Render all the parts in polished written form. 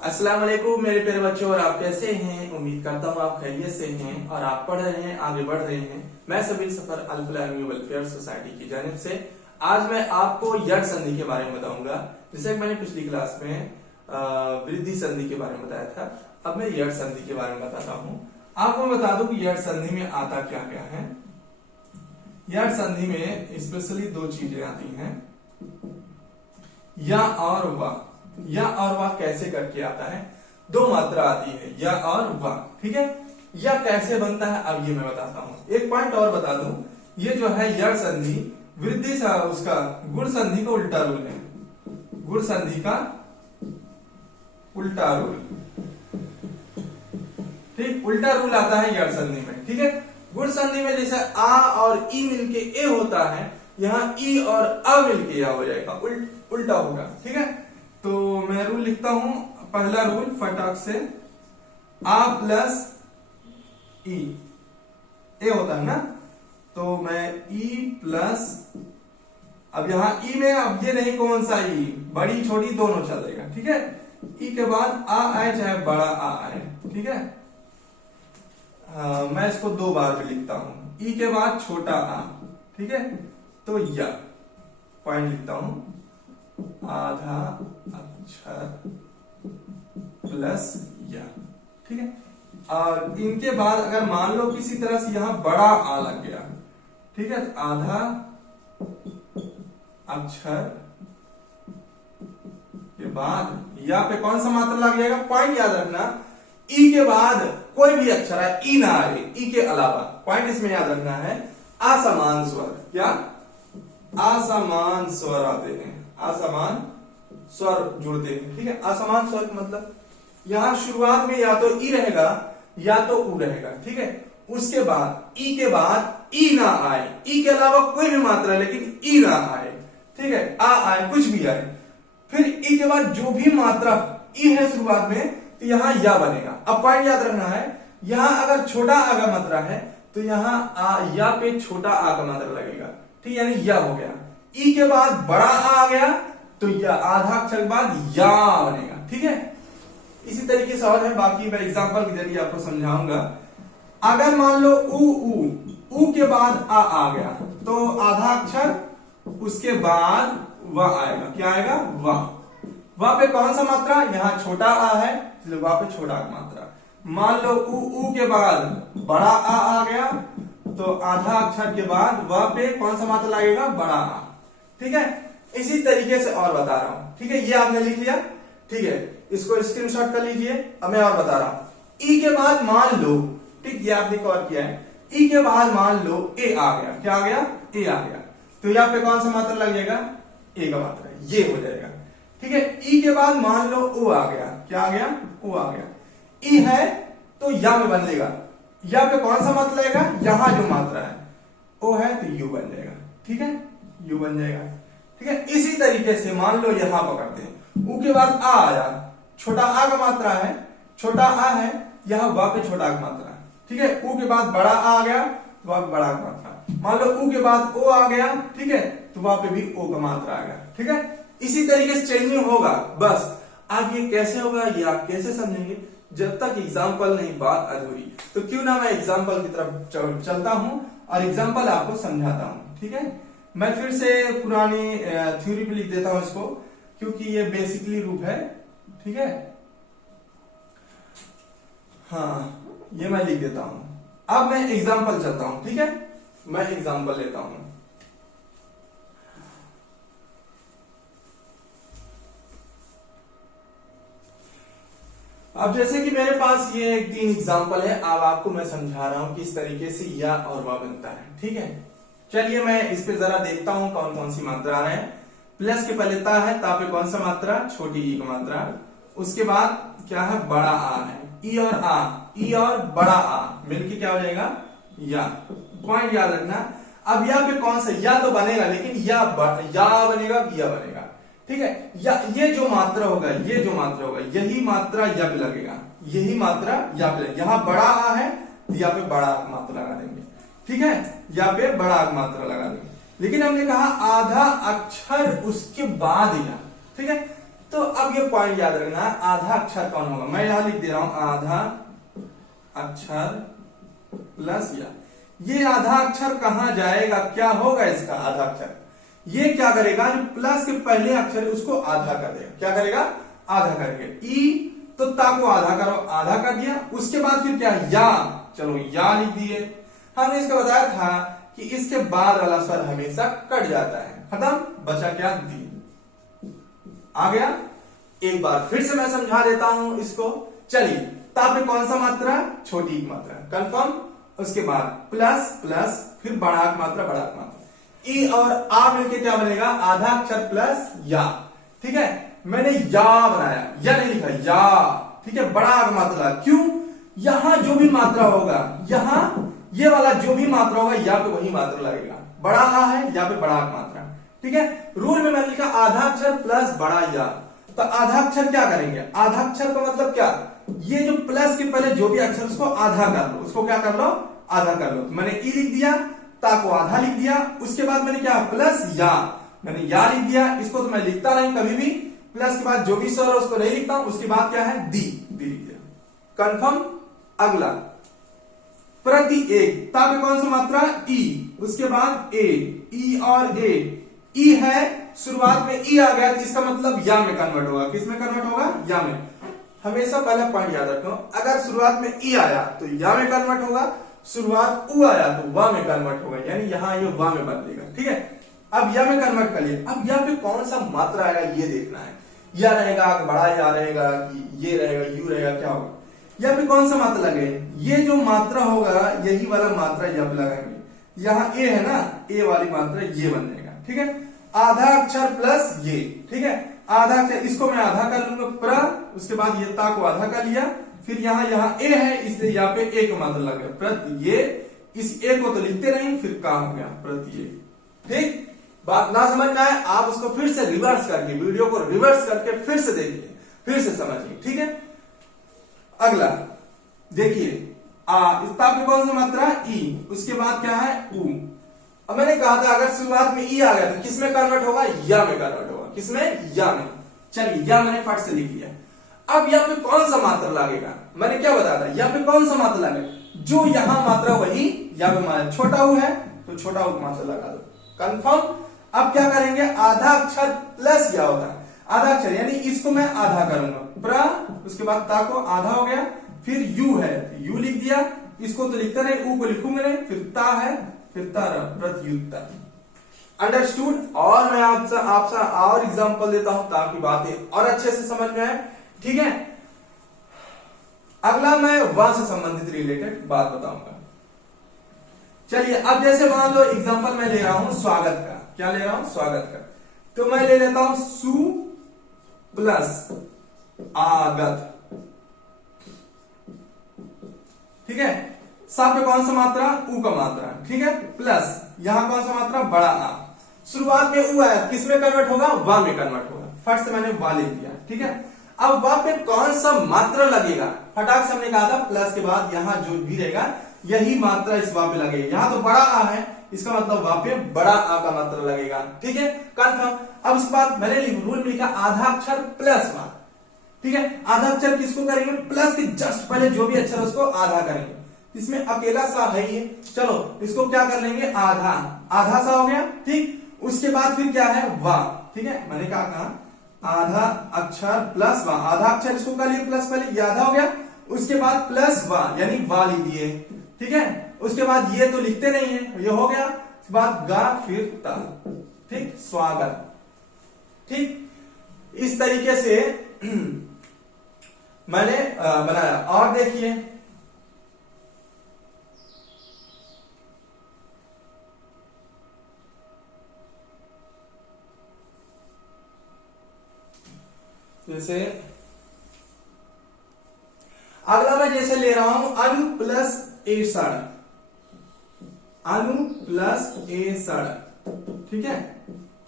अस्सलाम वालेकुम मेरे प्यारे बच्चों, और आप कैसे हैं। उम्मीद करता हूँ आप खैरियत से हैं और आप पढ़ रहे हैं, आगे बढ़ रहे हैं। मैं सबील सफर अल फलाह इल्मी वेलफेयर सोसाइटी की जानिब से आज मैं आपको यड संधि के बारे में बताऊंगा। जैसे मैंने पिछली क्लास में वृद्धि संधि के बारे में बताया था, अब मैं यड संधि के बारे में बताता हूँ। आपको मैं बता दूं कि यड संधि में आता क्या क्या है। यड संधि में स्पेशली दो चीजें आती हैं, या और वा। या और वाह कैसे करके आता है, दो मात्रा आती है या और वाह, ठीक है। या कैसे बनता है अब ये मैं बताता हूं। एक पॉइंट और बता दूं, ये जो है यड संधि वृद्धि सा उसका गुण संधि का उल्टा रूल है। गुण संधि का उल्टा रूल, ठीक, उल्टा रूल आता है यड संधि में, ठीक है। गुण संधि में जैसे आ और ई मिलके ए होता है, यहां ई और अ मिलके या हो जाएगा, उल्टा होगा, ठीक है। तो मैं रूल लिखता हूं, पहला रूल फटाक से, आ प्लस ई, ए होता है ना, तो मैं ई प्लस, अब यहां ई में अब ये नहीं कौन सा ई, बड़ी छोटी दोनों चलेगा, ठीक है। ई के बाद आ आए चाहे बड़ा आ आए, ठीक है। मैं इसको दो बार भी लिखता हूं, ई के बाद छोटा आ, ठीक है। तो या पॉइंट लिखता हूं, आधा अक्षर प्लस या, ठीक है। और इनके बाद अगर मान लो किसी तरह से यहां बड़ा आ लग गया, ठीक है, तो आधा अक्षर के बाद या पे कौन सा मात्रा लग जाएगा, पॉइंट याद रखना, ई के बाद कोई भी अक्षर है, ई ना आए, ई के अलावा, पॉइंट इसमें याद रखना है, असमान स्वर, क्या असमान स्वर आते हैं, असमान स्वर जुड़ते हैं, ठीक है। असमान स्वर का मतलब यहां शुरुआत में या तो ई रहेगा या तो उ रहेगा, ठीक है। उसके बाद ई के बाद ई ना आए, ई के अलावा कोई भी मात्रा लेकिन ई ना आए, ठीक है, आ आए, कुछ भी आए। फिर ई के बाद जो भी मात्रा ई है शुरुआत में, तो यहां या बनेगा। अब पॉइंट याद रखना है, यहां अगर छोटा आ का मात्रा है तो यहां या पे छोटा आ का मात्रा लगेगा, ठीक, यानी या हो गया। ई के बाद बड़ा आ गया तो या, आधा अक्षर के बाद या बनेगा, ठीक है। इसी तरीके से और है, बाकी मैं एग्जांपल के जरिए आपको समझाऊंगा। अगर मान लो उ के बाद आ गया तो आधा अक्षर, उसके बाद वह आएगा, क्या आएगा, वाह। वह पे कौन सा मात्रा, यहां छोटा आ है इसलिए वह पे छोटा मात्रा। मान लो उ के बाद बड़ा आ गया तो आधा अक्षर के बाद वह पे कौन सा मात्रा लगेगा, बड़ा आ, ठीक है। इसी तरीके से और बता रहा हूं, ठीक है। ये आपने लिख लिया, ठीक है, इसको स्क्रीनशॉट कर लीजिए। अब मैं और बता रहा हूं, ई के बाद मान लो, ठीक, ये आपने कवर किया है, ई के बाद मान लो ए आ गया, क्या आ गया, ए आ गया, तो यहाँ पे कौन सा मात्रा लग जाएगा, ए का मात्रा, ये हो जाएगा, ठीक है। ई के बाद मान लो ओ आ गया, क्या आ गया, ओ आ गया। ई है तो या में बदलेगा, या पे कौन सा मात्रा लगेगा, यहां जो मात्रा है, ओ है तो यू बन जाएगा, ठीक है, यू बन जाएगा, ठीक है। इसी तरीके से मान लो यहां पकड़ते हैं, ऊ के बाद आ आया, छोटा आ का मात्रा है, छोटा आ है, यहां वा पे छोटा आ का मात्रा, ठीक है। ऊ के बाद बड़ा आ गया, वहां बड़ा का मात्रा। मान लो ऊ के बाद ओ आ गया, ठीक है, तो वहां पे भी ओ का मात्रा आ गया, ठीक है। इसी तरीके से चेंजिंग होगा, बस आगे कैसे होगा ये आप कैसे समझेंगे, जब तक एग्जाम्पल नहीं, बात अधूरी। तो क्यों ना मैं एग्जाम्पल की तरफ चलता हूं और एग्जाम्पल आपको समझाता हूं, ठीक है। मैं फिर से पुरानी थ्योरी पे लिख देता हूं इसको, क्योंकि ये बेसिकली रूप है, ठीक है। हाँ, ये मैं लिख देता हूं। अब मैं एग्जाम्पल चलता हूं, ठीक है, मैं एग्जाम्पल लेता हूं। अब जैसे कि मेरे पास ये 3 एग्जाम्पल है, अब आपको मैं समझा रहा हूं किस तरीके से या और वा बनता है, ठीक है। चलिए मैं इस पे जरा देखता हूं कौन कौन सी मात्रा है। प्लस के पहले ता है, ता पे कौन सा मात्रा, छोटी ई का मात्रा। उसके बाद क्या है, बड़ा आ है, ई और आ, ई और बड़ा आ मिलके क्या हो जाएगा, या। पॉइंट याद रखना, अब या पे कौन सा, या तो बनेगा लेकिन या बनेगा, या बनेगा, ठीक है। या ये जो मात्रा होगा, ये जो मात्रा होगा, यही मात्रा या पे लगेगा, यही मात्रा या पे लगेगा। यहां बड़ा आ है तो यहाँ पे बड़ा मात्रा लगा देंगे, ठीक है, यहाँ पे बड़ा मात्रा लगा देंगे। लेकिन हमने कहा आधा अक्षर उसके बाद या, ठीक है, तो अब ये पॉइंट याद रखना, आधा अक्षर कौन होगा। मैं यहां लिख दे रहा हूं आधा अक्षर प्लस या। ये आधा अक्षर कहां जाएगा, क्या होगा इसका आधा अक्षर, ये क्या करेगा, जो प्लस के पहले अक्षर है उसको आधा कर देगा। क्या करेगा, आधा करेगा। ई तो ता को आधा करो, आधा कर दिया। उसके बाद फिर क्या, या, चलो या लिख दिए। हमने इसको बताया था कि इसके बाद वाला स्वर हमेशा कट जाता है, खत्म, बचा क्या, दी। आ गया। एक बार फिर से मैं समझा देता हूं इसको। चलिए, ता पे कौन सा मात्रा, छोटी मात्रा, कंफर्म। उसके बाद प्लस प्लस, फिर बढ़ाक मात्रा, बढ़ाक मात्रा। ई और आ मिलके क्या बनेगा, आधा अक्षर प्लस या। ठीक है, मैंने या बनाया, या नहीं लिखा, या। ठीक है, बढ़ाक मात्रा, क्यों, यहां जो भी मात्रा होगा, यहां ये वाला जो भी मात्रा होगा, या पे वही मात्रा लगेगा। बड़ा आ है, या पे बढ़ाक मात्रा। ठीक है, रूल में मैंने लिखा आधा अक्षर प्लस बड़ा या। तो आधा अक्षर क्या करेंगे, आधा अक्षर का मतलब क्या, ये जो प्लस के पहले जो भी अक्षर उसको आधा कर लो, उसको क्या कर लो, आधा कर लो। तो मैंने ई लिख दिया, ता को आधा लिख दिया। उसके बाद मैंने क्या, प्लस या, मैंने या लिख दिया। इसको तो मैं लिखता नहीं कभी भी, प्लस के बाद जो भी स्वर है उसको नहीं लिखता हूं। उसके बाद क्या है, दी, दी लिख दिया, कंफर्म। अगला प्रति एक, ता पे कौन सा मात्रा, ई। उसके बाद ए, ई और ए। ई है, शुरुआत में ई आ गया तो इसका मतलब या में कन्वर्ट होगा। किस में कन्वर्ट होगा, या में। हमेशा पहला पॉइंट याद रखो, अगर शुरुआत में ई आया तो या में कन्वर्ट होगा, शुरुआत उ आया तो वा में कन्वर्ट होगा, यानी यहां ये वा में बदलेगा। ठीक है, अब या में कन्वर्ट कर लिया। अब या पे कौन सा मात्रा आएगा ये देखना है, या रहेगा, बड़ा या रहेगा, कि ये रहेगा, यू रहेगा, क्या होगा, या पे कौन सा मात्रा लगे, ये जो मात्रा होगा यही वाला मात्रा या पे लगाएंगे। यहां ए है ना, ए वाली मात्रा ये बन जाएगा। ठीक है, आधा अक्षर प्लस ये। ठीक है, आधा अक्षर, इसको मैं आधा कर लूंगा, प्र, उसके बाद ये ता को आधा कर लिया। फिर यहां ए है, इसलिए यहाँ पे एक मात्रा लग गया, प्रति ये। इस ए को तो लिखते नहीं, फिर का हो गया, प्रति ये। ठीक, बात ना समझ में आए, आप उसको फिर से रिवर्स करके, वीडियो को रिवर्स करके फिर से देखिए, फिर से समझिए। ठीक है, अगला देखिए, इस ता पे कौन सा मात्रा, ई। उसके बाद क्या है, उ। अब मैंने कहा था अगर शुरुआत में ई आ गया तो किसमें कन्वर्ट होगा, या में कन्वर्ट होगा। किसमें, या में। चलिए, या मैंने फट से लिख लिया। अब यहाँ पे कौन सा मात्रा लगेगा, मैंने क्या बताया था, यहाँ पे कौन सा मात्रा लगेगा, जो यहां मात्रा वही यहाँ पे मात्रा, छोटा ऊ है तो छोटा ऊ मात्रा लगा दो, कंफर्म। अब क्या करेंगे, आधा अक्षर प्लस या होता है, आधा अक्षर, यानी इसको मैं आधा करूंगा, प्र, उसके बाद ता को आधा हो गया। फिर यू है, यू लिख दिया। इसको तो लिखता नहीं, ऊ को लिखूंगा नहीं। फिर ता है, फिर तारा, प्रत्युत्ता। अंडरस्टूड। और मैं आपसे और एग्जांपल देता हूं ताकि बातें और अच्छे से समझ में आए। ठीक है, अगला मैं वा से संबंधित रिलेटेड बात बताऊंगा। चलिए, अब जैसे मान लो एग्जांपल मैं ले रहा हूं स्वागत का। क्या ले रहा हूं, स्वागत का। तो मैं ले लेता हूं सु प्लस आगत। ठीक है, सा पे कौन सा मात्रा, ऊ का मात्रा। ठीक है, प्लस यहां कौन सा मात्रा, बड़ा आ। शुरुआत में ऊ आया, किस में कन्वर्ट होगा, वा में कन्वर्ट होगा। फट से मैंने वा लिख दिया। ठीक है, अब वा पे कौन सा मात्रा लगेगा, फटाक से हमने कहा था प्लस के बाद यहां जो भी रहेगा यही मात्रा इस वा पे लगेगा। यहां तो बड़ा आ है, इसका मतलब वा पे बड़ा आ का मात्रा लगेगा। ठीक है, कंफर्म। अब उसके बाद मैंने रूल में लिखा आधा अक्षर प्लस वा। ठीक है, आधा अक्षर किसको करेंगे, प्लस के जस्ट पहले जो भी अक्षर है उसको आधा करेंगे। इसमें अकेला सा है ये, चलो इसको क्या कर लेंगे, आधा, आधा सा हो गया। ठीक, उसके बाद फिर क्या है, वा। ठीक है, मैंने कहा आधा अक्षर प्लस वा, आधा अक्षर इसको कर लिए प्लस, पहले ये आधा हो गया। उसके बाद प्लस वा, यानी वा लिख दिए। ठीक है, उसके बाद ये तो लिखते नहीं है, ये हो गया। उसके बाद गा, फिर ता। ठीक, स्वागत। ठीक, इस तरीके से मैंने बनाया। और देखिए, जैसे अगला मैं जैसे ले रहा हूं अनु प्लस ए सड़, अनु प्लस ए सड़। ठीक है,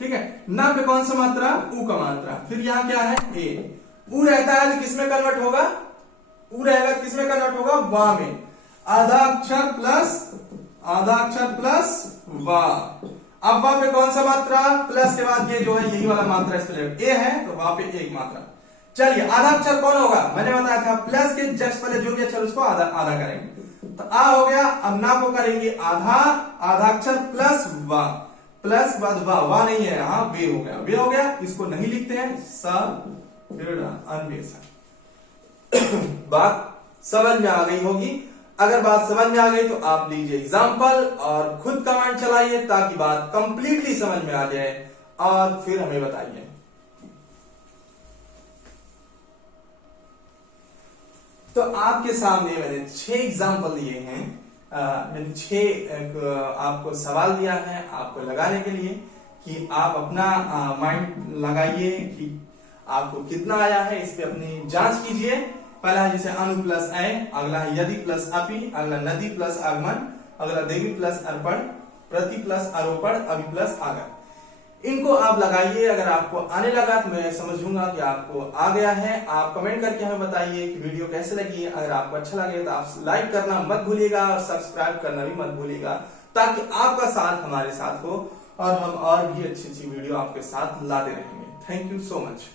ठीक है, ना पे कौन सा मात्रा, ऊ का मात्रा। फिर यहां क्या है, ए। ऊ रहता है तो किसमें कन्वर्ट होगा, ऊ रहेगा किसमें कन्वर्ट होगा, वा में। आधा अक्षर प्लस वा। अब वहां पे कौन सा मात्रा, प्लस के बाद ये जो है यही वाला मात्रा इस पे ए है तो वहां पे एक मात्रा। चलिए आधा अक्षर कौन होगा, मैंने बताया था प्लस के जस्ट पहले जो भी अक्षर उसको आधा आधा करेंगे, तो आ हो गया। अब ना को करेंगे आधा, आधा अक्षर प्लस वा, प्लस बाद वा नहीं है यहाँ, वे हो गया, वे हो गया। इसको नहीं लिखते हैं अन्वेषण। बात समझ में आ गई होगी। अगर बात समझ में आ गई तो आप लीजिए एग्जाम्पल और खुद कमांड चलाइए ताकि बात कंप्लीटली समझ में आ जाए और फिर हमें बताइए। तो आपके सामने मैंने 6 एग्जाम्पल दिए हैं, मैंने 6 आपको सवाल दिया है आपको लगाने के लिए कि आप अपना माइंड लगाइए कि आपको कितना आया है, इस पे अपनी जांच कीजिए। पहला है जैसे अनु प्लस अय, अगला है यदि प्लस अपि, अगला नदी प्लस आगमन, अगला देवी प्लस अर्पण, प्रति प्लस आरोपण, अभि प्लस आगम। इनको आप लगाइए। अगर आपको आने लगा तो मैं समझूंगा कि आपको आ गया है। आप कमेंट करके हमें बताइए कि वीडियो कैसे लगी है। अगर आपको अच्छा लगे तो आप लाइक करना मत भूलिएगा और सब्सक्राइब करना भी मत भूलिएगा ताकि आपका साथ हमारे साथ हो और हम और भी अच्छी अच्छी वीडियो आपके साथ लाते रहेंगे। Thank you so much.